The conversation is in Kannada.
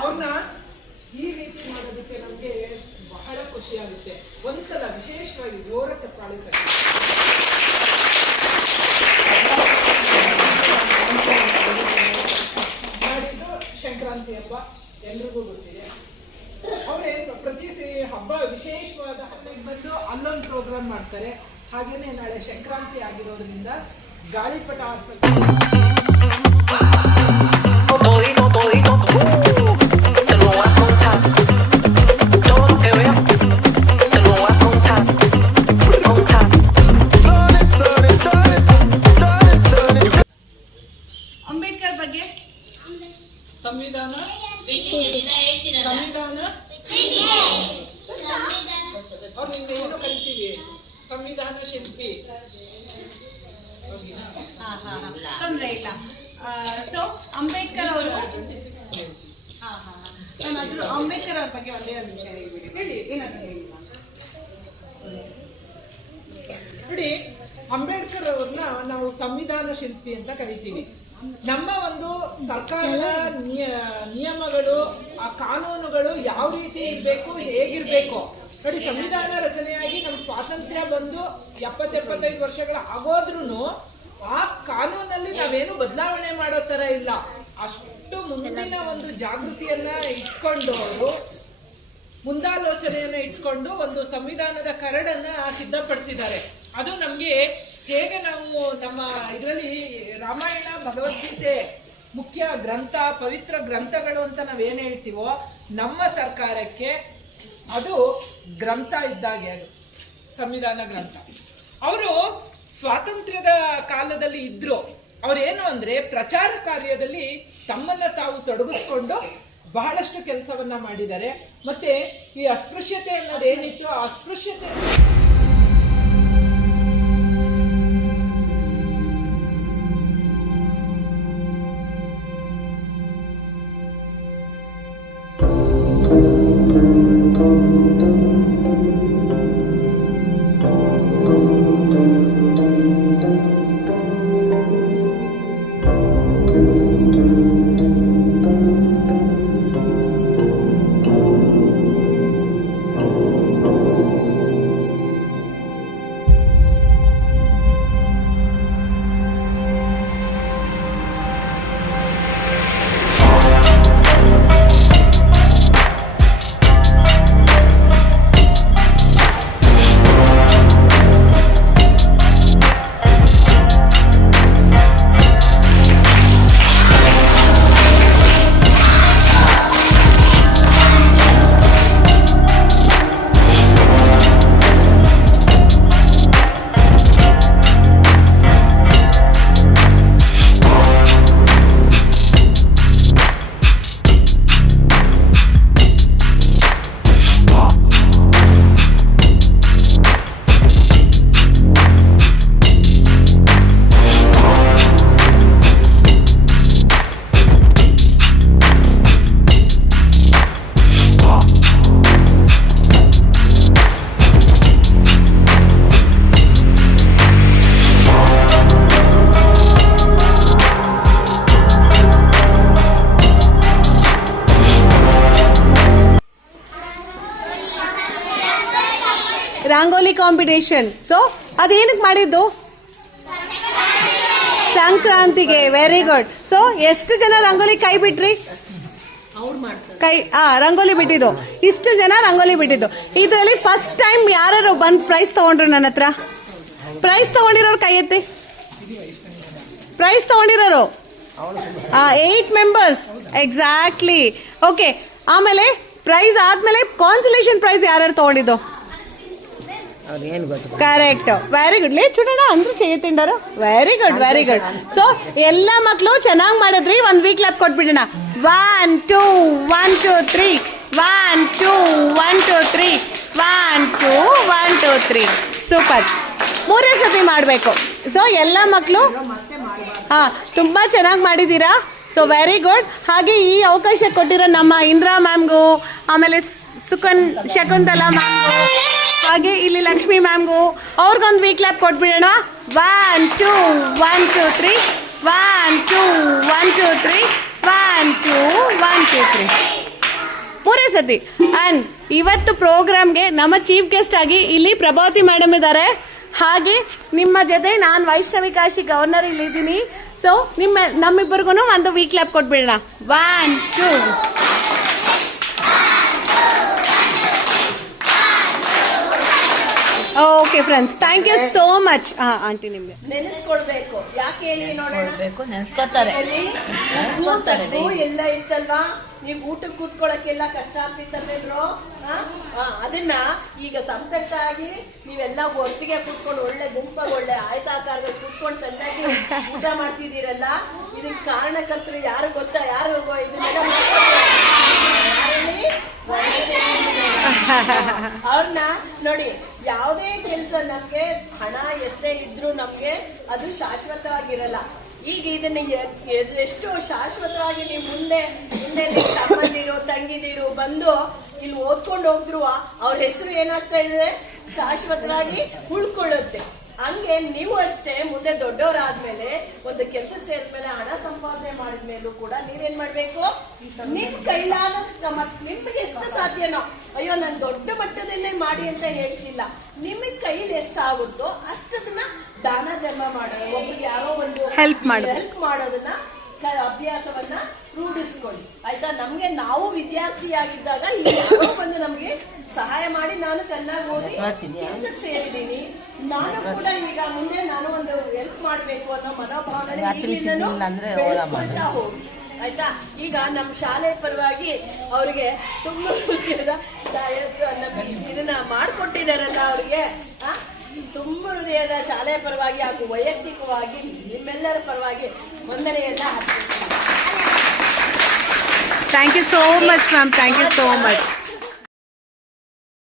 ಅವ್ರನ್ನ ಈ ರೀತಿ ಮಾಡೋದಕ್ಕೆ ನಮಗೆ ಬಹಳ ಖುಷಿಯಾಗುತ್ತೆ. ಒಂದ್ಸಲ ವಿಶೇಷವಾಗಿ ಜೋರ ಚಪ್ಪಾಳೆ ಮಾಡಿದ್ದು ಸಂಕ್ರಾಂತಿ ಹಬ್ಬ ಎಲ್ರಿಗೂ ಗೊತ್ತಿದೆ. ಅವರೇ ಪ್ರತಿ ಹಬ್ಬ ವಿಶೇಷವಾದ ಹಬ್ಬಕ್ಕೆ ಬಂದು ಅಲ್ಲೊಂದು ಪ್ರೋಗ್ರಾಮ್ ಮಾಡ್ತಾರೆ. ಹಾಗೇನೆ ನಾಳೆ ಸಂಕ್ರಾಂತಿ ಆಗಿರೋದ್ರಿಂದ ಗಾಳಿಪಟ ಅಂಬೇಡ್ಕರ್ ಬಗ್ಗೆ ಸಂವಿಧಾನ ಅವ್ರನ್ನ ಏನೋ ಕರಿತೀವಿ, ಸಂವಿಧಾನ ಶಿಲ್ಪಿ. ತೊಂದರೆ ಇಲ್ಲ. ಸೊ ಅಂಬೇಡ್ಕರ್ ಅವರು ಅಂಬೇಡ್ಕರ್ ಅವ್ರ ಬಗ್ಗೆ ಒಂದೇ ಒಂದು ವಿಷಯ ಹೇಳಿ. ಏನಾದ್ರು ಹೇಳಿಲ್ಲ ನೋಡಿ, ಅಂಬೇಡ್ಕರ್ ಅವ್ರನ್ನ ನಾವು ಸಂವಿಧಾನ ಶಿಲ್ಪಿ ಅಂತ ಕರಿತೀವಿ. ನಮ್ಮ ಒಂದು ಸರ್ಕಾರದ ನಿಯಮಗಳು, ಆ ಕಾನೂನುಗಳು ಯಾವ ರೀತಿ ಇರಬೇಕು, ಹೇಗಿರ್ಬೇಕು ನೋಡಿ. ಸಂವಿಧಾನ ರಚನೆಯಾಗಿ ನಮ್ಗೆ ಸ್ವಾತಂತ್ರ್ಯ ಬಂದು 70-75 ವರ್ಷಗಳ ಆಗೋದ್ರೂ ಆ ಕಾನೂನಲ್ಲಿ ನಾವೇನು ಬದಲಾವಣೆ ಮಾಡೋ ತರ ಇಲ್ಲ. ಅಷ್ಟು ಮುಂದಿನ ಒಂದು ಜಾಗೃತಿಯನ್ನ ಇಟ್ಕೊಂಡು ಅವರು ಮುಂದಾಲೋಚನೆಯನ್ನ ಇಟ್ಕೊಂಡು ಒಂದು ಸಂವಿಧಾನದ ಕರಡನ್ನ ಸಿದ್ಧಪಡಿಸಿದ್ದಾರೆ. ಅದು ನಮ್ಗೆ ಹೇಗೆ ನಾವು ನಮ್ಮ ಇದರಲ್ಲಿ ರಾಮಾಯಣ ಭಗವದ್ಗೀತೆ ಮುಖ್ಯ ಗ್ರಂಥ, ಪವಿತ್ರ ಗ್ರಂಥಗಳು ಅಂತ ನಾವೇನು ಹೇಳ್ತೀವೋ, ನಮ್ಮ ಸರ್ಕಾರಕ್ಕೆ ಅದು ಗ್ರಂಥ ಇದ್ದಾಗೆ. ಅದು ಸಂವಿಧಾನ ಗ್ರಂಥ. ಅವರು ಸ್ವಾತಂತ್ರ್ಯದ ಕಾಲದಲ್ಲಿ ಇದ್ರು. ಅವ್ರೇನು ಅಂದ್ರೆ ಪ್ರಚಾರ ಕಾರ್ಯದಲ್ಲಿ ತಮ್ಮನ್ನ ತಾವು ತೊಡಗಿಸ್ಕೊಂಡು ಬಹಳಷ್ಟು ಕೆಲಸವನ್ನ ಮಾಡಿದ್ದಾರೆ. ಮತ್ತೆ ಈ ಅಸ್ಪೃಶ್ಯತೆ ಅನ್ನೋದೇನಿತ್ತು, ಆ ಅಸ್ಪೃಶ್ಯತೆ ರಂಗೋಲಿ ಕಾಂಪಿಟೇಷನ್. ಸೊ ಅದೇನಕ್ಕೆ ಮಾಡಿದ್ದು? ಸಂಕ್ರಾಂತಿಗೆ. Very good. ಸೊ ಎಷ್ಟು ಜನ ರಂಗೋಲಿ ಕೈ ಬಿಟ್ರಿ? ರಂಗೋಲಿ ಬಿಟ್ಟಿದ್ದು ಇಷ್ಟು ಜನ ರಂಗೋಲಿ ಬಿಟ್ಟಿದ್ದು. ಇದರಲ್ಲಿ ಫಸ್ಟ್ ಟೈಮ್ ಯಾರು ಬಂದು ಪ್ರೈಸ್ ತಗೊಂಡ್ರು? ನನ್ನ ಹತ್ರ ಪ್ರೈಸ್ ತಗೊಂಡಿರೋರು ಕೈ ಎತ್ತಿ. ಪ್ರೈಸ್ ತಗೊಂಡಿರೋರು 8 ಮೆಂಬರ್ಸ್ ಎಕ್ಸಾಕ್ಟ್ಲಿ. ಓಕೆ, ಆಮೇಲೆ ಪ್ರೈಸ್ ಆದ್ಮೇಲೆ ಕಾನ್ಸಲೇಷನ್ ಪ್ರೈಸ್ ಯಾರು ತಗೊಂಡಿದ್ದು? ಕರೆಕ್ಟ್. Very good. ಲೇ ಚೂಡೋಣ ಅಂದ್ರೆ ಚೈತಿಂಡರು. Very good, very good. So ಎಲ್ಲ ಮಕ್ಕಳು ಚೆನ್ನಾಗಿ ಮಾಡಿದ್ರಿ. 1 ವೀಕ್ ಲ್ಯಾಪ್ ಕೊಟ್ಬಿಡೋಣ. 1 2 1 2 3 1 2 1 2 3 1 2 1 2 3. ಸೂಪರ್. 3 ಸತಿ ಮಾಡಬೇಕು. ಸೊ ಎಲ್ಲ ಮಕ್ಕಳು ತುಂಬಾ ಚೆನ್ನಾಗಿ ಮಾಡಿದ್ದೀರಾ. So very good. ಹಾಗೆ ಈ ಅವಕಾಶ ಕೊಟ್ಟಿರೋ ನಮ್ಮ ಇಂದ್ರಾ ಮ್ಯಾಮ್ಗೂ, ಆಮೇಲೆ ಶಕುಂತಲಾ ಮ್ಯಾಮ್ಗೂ, ಹಾಗೆ ಇಲ್ಲಿ ಲಕ್ಷ್ಮಿ ಮ್ಯಾಮ್ಗೂ ಅವ್ರಿಗೊಂದು ವೀಕ್ ಲ್ಯಾಪ್ ಕೊಟ್ಬಿಡೋಣ. 1 2 1 2 3 1 2 1 2 3 1 1 2 1 2 3 ಮೂರೇ ಸತಿ. ಆ್ಯಂಡ್ ಇವತ್ತು ಪ್ರೋಗ್ರಾಮ್ಗೆ ನಮ್ಮ ಚೀಫ್ ಗೆಸ್ಟ್ ಆಗಿ ಇಲ್ಲಿ ಪ್ರಭಾವತಿ ಮೇಡಮ್ ಇದ್ದಾರೆ. ಹಾಗೆ ನಿಮ್ಮ ಜೊತೆ ನಾನು ವೈಷ್ಣವಿ ಕಾಶಿ ಗವರ್ನರ್ ಇಲ್ಲಿದ್ದೀನಿ. ಸೊ ನಮ್ಮಿಬ್ಬರಿಗೂ ಒಂದು ವೀಕ್ ಲ್ಯಾಪ್ ಕೊಟ್ಬಿಡೋಣ. 1 2 okay friends, thank you so much. Aunty ನಿಮಗೆ ನೆನೆಸ್ಕೊಳ್ಬೇಕು. ಯಾಕೆ ಹೇಳಿ ನೋಡೋಣ. ನೆನ್ಸ್ಕೊತಾರೆ. ತಗ್ಗು ಎಲ್ಲ ಇತ್ತಲ್ವಾ, ನೀವು ಊಟಕ್ಕೆ ಕೂತ್ಕೊಳ್ಳೋಕೆಲ್ಲ ಕಷ್ಟ ಆಗ್ತಿತ್ತಲ್ವೇನ್ರು? ಅದನ್ನ ಈಗ ಸಂತಟ್ಟಾಗಿ ನೀವೆಲ್ಲ ಒಟ್ಟಿಗೆ ಕೂತ್ಕೊಂಡು ಒಳ್ಳೆ ಗುಂಪಾಗಿ ಒಳ್ಳೆ ಆಯತಾಕಾರದಲ್ಲಿ ಕೂತ್ಕೊಂಡು ಚೆನ್ನಾಗಿ ಊಟ ಮಾಡ್ತಿದ್ದೀರಲ್ಲ, ಇದಕ್ಕೆ ಕಾರಣಕರ್ತರು ಯಾರು ಗೊತ್ತಾ? ಯಾರು ಇದನ್ನೆಲ್ಲ ಅವ್ರನ್ನ ನೋಡಿ. ಯಾವುದೇ ಕೆಲಸ ನಮ್ಗೆ ಹಣ ಎಷ್ಟೇ ಇದ್ರೂ ನಮ್ಗೆ ಅದು ಶಾಶ್ವತವಾಗಿರಲ್ಲ. ಈಗ ಇದನ್ನ ಎಷ್ಟು ಶಾಶ್ವತವಾಗಿ ನೀವು ಮುಂದೆ ನಿಮ್ಮ ತಮ್ಮಂದಿರು ತಂಗಿದಿರು ಬಂದು ಇಲ್ಲಿ ಓದ್ಕೊಂಡು ಹೋದ್ರು ಅವ್ರ ಹೆಸರು ಏನಾಗ್ತಾ ಇದೆ, ಶಾಶ್ವತವಾಗಿ ಉಳ್ಕೊಳ್ಳುತ್ತೆ. ಹಂಗೆ ನೀವು ಅಷ್ಟೇ ಮುಂದೆ ದೊಡ್ಡವರಾದ್ಮೇಲೆ ಒಂದು ಕೆಲಸಕ್ಕೆ ಸೇರಿದ್ಮೇಲೆ ಹಣ ಸಂಪಾದನೆ ಮಾಡಿದ್ಮೇಲೂ ಕೂಡ ನೀವೇನ್ ಮಾಡ್ಬೇಕು, ನಿಮ್ ಕೈಲಾದ ನಿಮ್ಗೆ ಎಷ್ಟು ಸಾಧ್ಯನೋ, ಅಯ್ಯೋ ನಾನು ದೊಡ್ಡ ಮಟ್ಟದಲ್ಲೇ ಮಾಡಿ ಅಂತ ಹೇಳ್ತಿಲ್ಲ, ನಿಮಗೆ ಕೈಲಿ ಎಷ್ಟಾಗುತ್ತೋ ಅಷ್ಟದನ್ನ ದಾನ ಧರ್ಮ ಮಾಡೋದು, ಒಬ್ರಿಗೆ ಯಾರೋ ಒಂದು ಹೆಲ್ಪ್ ಮಾಡೋದನ್ನ ಅಭ್ಯಾಸವನ್ನ ರೂಢಿಸ್ಕೊಳ್ಳಿ. ಆಯ್ತಾ? ನಮ್ಗೆ ನಾವು ವಿದ್ಯಾರ್ಥಿಯಾಗಿದ್ದಾಗ ಯಾರೋ ಬಂದು ನಮ್ಗೆ ಸಹಾಯ ಮಾಡಿ ನಾನು ಚೆನ್ನಾಗಿ ಓದಿ ಕೆಲಸಕ್ಕೆ ಸೇರಿದ್ದೀನಿ, ನಾನು ಕೂಡ ಈಗ ಮುಂದೆ ನಾನು ಒಂದು ಹೆಲ್ಪ್ ಮಾಡ್ಬೇಕು ಅನ್ನೋ ಮನೋಭಾವನೆ ಬೆಳೆಸ್ಕೊಳ್ತಾ ಹೋಗಿ. ಆಯ್ತಾ? ಈಗ ನಮ್ಮ ಶಾಲೆ ಪರವಾಗಿ ಅವ್ರಿಗೆ ತುಂಬಾ ಇದನ್ನ ಮಾಡ್ಕೊಟ್ಟಿದಾರಲ್ಲ, ಅವ್ರಿಗೆ ತುಂಬ ಹೃದಯದ ಶಾಲೆಯ ಪರವಾಗಿ ಹಾಗೂ ವೈಯಕ್ತಿಕವಾಗಿ ನಿಮ್ಮೆಲ್ಲರ ಪರವಾಗಿ ವಂದನೆಯನ್ನ ಹಾಕ್ತೀನಿ. Thank you so much ma'am, thank you so much.